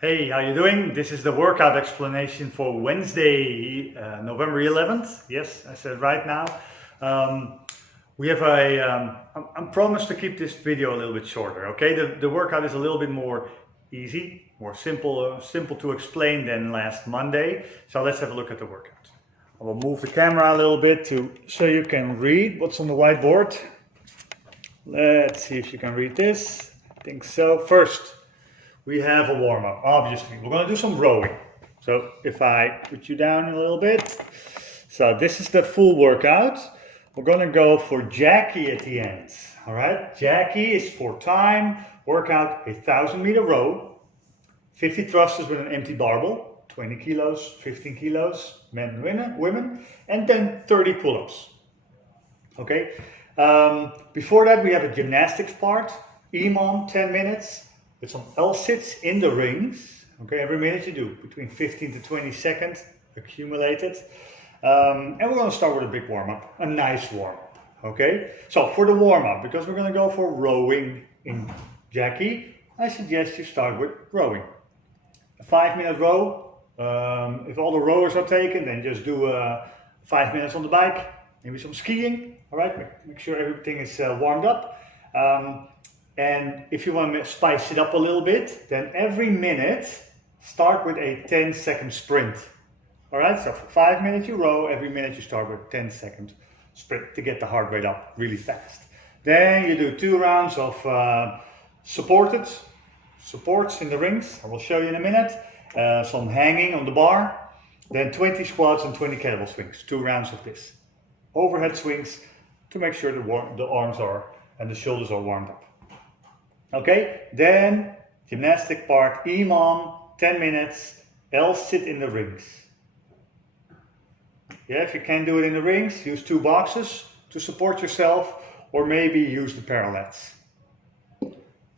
Hey, how you doing? This is the workout explanation for Wednesday, November 11th. Yes, I said right now. We have I'm promised to keep this video a little bit shorter, okay? The workout is a little bit more easy, more simple to explain than last Monday. So let's have a look at the workout. I will move the camera a little bit so you can read what's on the whiteboard. Let's see if you can read this. I think so. First, we have a warm-up, obviously. We're going to do some rowing. So if I put you down a little bit. So this is the full workout. We're going to go for Jackie at the end. All right, Jackie is for time, workout 1,000-meter row, 50 thrusters with an empty barbell, 20 kilos, 15 kilos, men and women, and then 30 pull-ups. Okay, before that we have a gymnastics part, EMOM 10 minutes. With some L-sits in the rings, okay, every minute you do, between 15 to 20 seconds, accumulated. And we're going to start with a big warm-up, a nice warm-up, okay? So for the warm-up, because we're going to go for rowing in Jackie, I suggest you start with rowing. A 5-minute row, if all the rowers are taken, then just do 5 minutes on the bike, maybe some skiing, all right? Make sure everything is warmed up. And if you want to spice it up a little bit, then every minute start with a 10-second sprint. All right, so for 5 minutes you row, every minute you start with a 10-second sprint to get the heart rate up really fast. Then you do 2 rounds of supports in the rings. I will show you in a minute. Some hanging on the bar. Then 20 squats and 20 kettlebell swings. 2 rounds of this. Overhead swings to make sure the arms and the shoulders are warmed up. Okay, then gymnastic part, EMOM, 10 minutes, L-sit in the rings. Yeah, if you can't do it in the rings, use 2 boxes to support yourself, or maybe use the parallettes.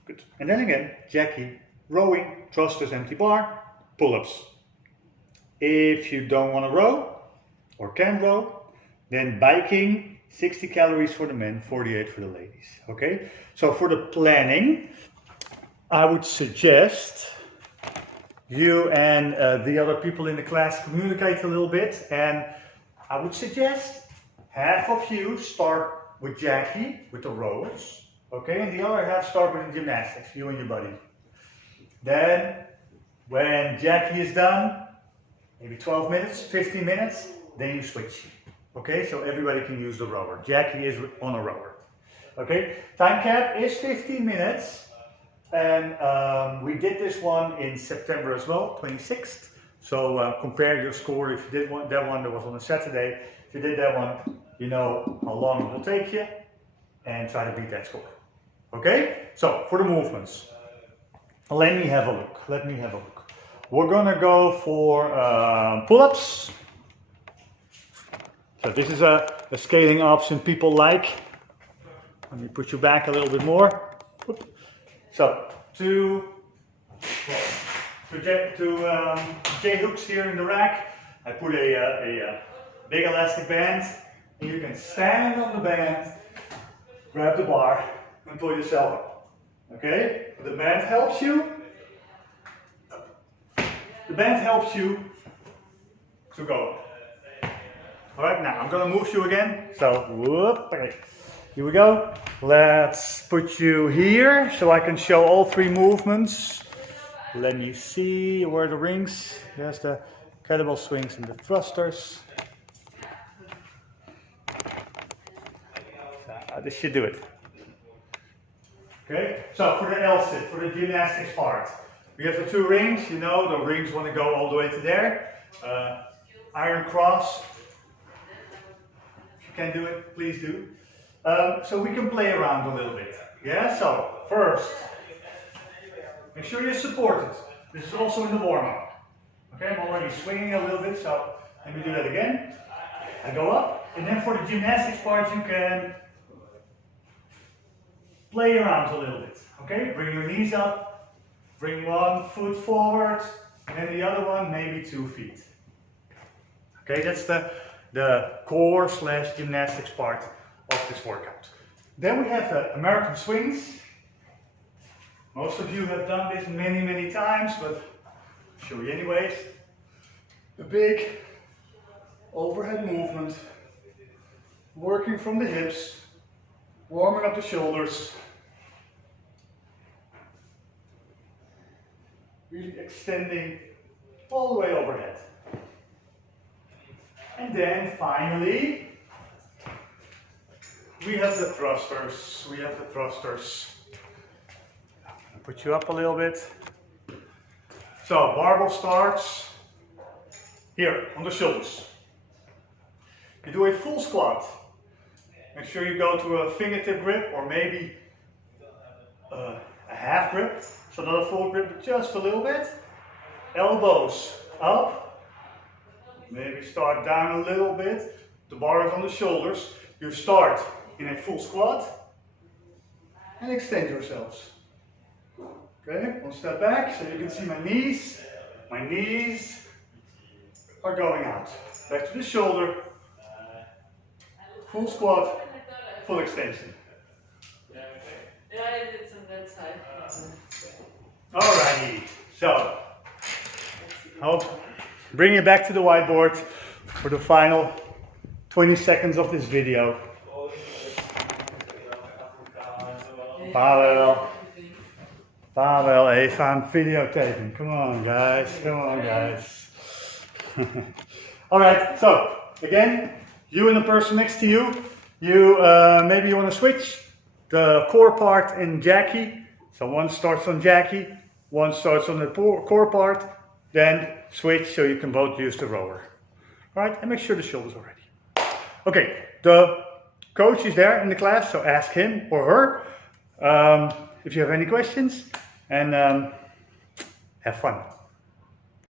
Good. And then again, Jackie, rowing, thrusters, empty bar, pull-ups. If you don't want to row, or can row, then biking, 60 calories for the men, 48 for the ladies, okay? So for the planning, I would suggest you and the other people in the class communicate a little bit, and I would suggest half of you start with Jackie, with the rowers, okay? And the other half start with the gymnastics, you and your buddy. Then, when Jackie is done, maybe 12 minutes, 15 minutes, then you switch. Okay, so everybody can use the rower. Jackie is on a rower. Okay, time cap is 15 minutes. And we did this one in September as well, 26th. So compare your score. If you did that one that was on a Saturday, if you did that one, you know how long it will take you. And try to beat that score. Okay, so for the movements. Let me have a look. We're gonna go for pull-ups. So this is a scaling option people like. Let me put you back a little bit more. So two J-hooks here in the rack. I put a big elastic band. And you can stand on the band, grab the bar, and pull yourself up. Okay? The band helps you. The band helps you to go up. Alright, now I'm going to move you again. So, whoop, okay. Here we go. Let's put you here so I can show all 3 movements. Let me see where the rings. There's the kettlebell swings and the thrusters. So, this should do it. Okay, so for the L-sit, for the gymnastics part, we have the 2 rings. You know, the rings want to go all the way to there. Iron cross. Can do it, please do. So we can play around a little bit. Yeah, so first, make sure you're supported. This is also in the warm-up. Okay, I'm already swinging a little bit, so let me do that again. I go up, and then for the gymnastics part, you can play around a little bit. Okay, bring your knees up, bring 1 foot forward, and then the other one, maybe 2 feet. Okay, that's the core / gymnastics part of this workout. Then we have the American swings. Most of you have done this many times, but show you anyways. The big overhead movement, working from the hips, warming up the shoulders, really extending all the way overhead. And then finally, we have the thrusters. I'll put you up a little bit. So barbell starts here on the shoulders. You do a full squat. Make sure you go to a fingertip grip or maybe a half grip. So not a full grip, but just a little bit. Elbows up. Maybe start down a little bit. The bar is on the shoulders. You start in a full squat and extend yourselves. Okay, one step back so you can see my knees. My knees are going out. Back to the shoulder. Full squat, full extension. Yeah, it's on that side. Alrighty, so I'll bring you back to the whiteboard for the final 20 seconds of this video. Pavel, even, I'm videotaping. Come on guys. Alright, so again, you and the person next to you, maybe you want to switch the core part in Jackie. So one starts on Jackie, one starts on the core part, then switch so you can both use the rower. Alright, and make sure the shoulders are ready. Okay, the coach is there in the class, so ask him or her if you have any questions, and have fun.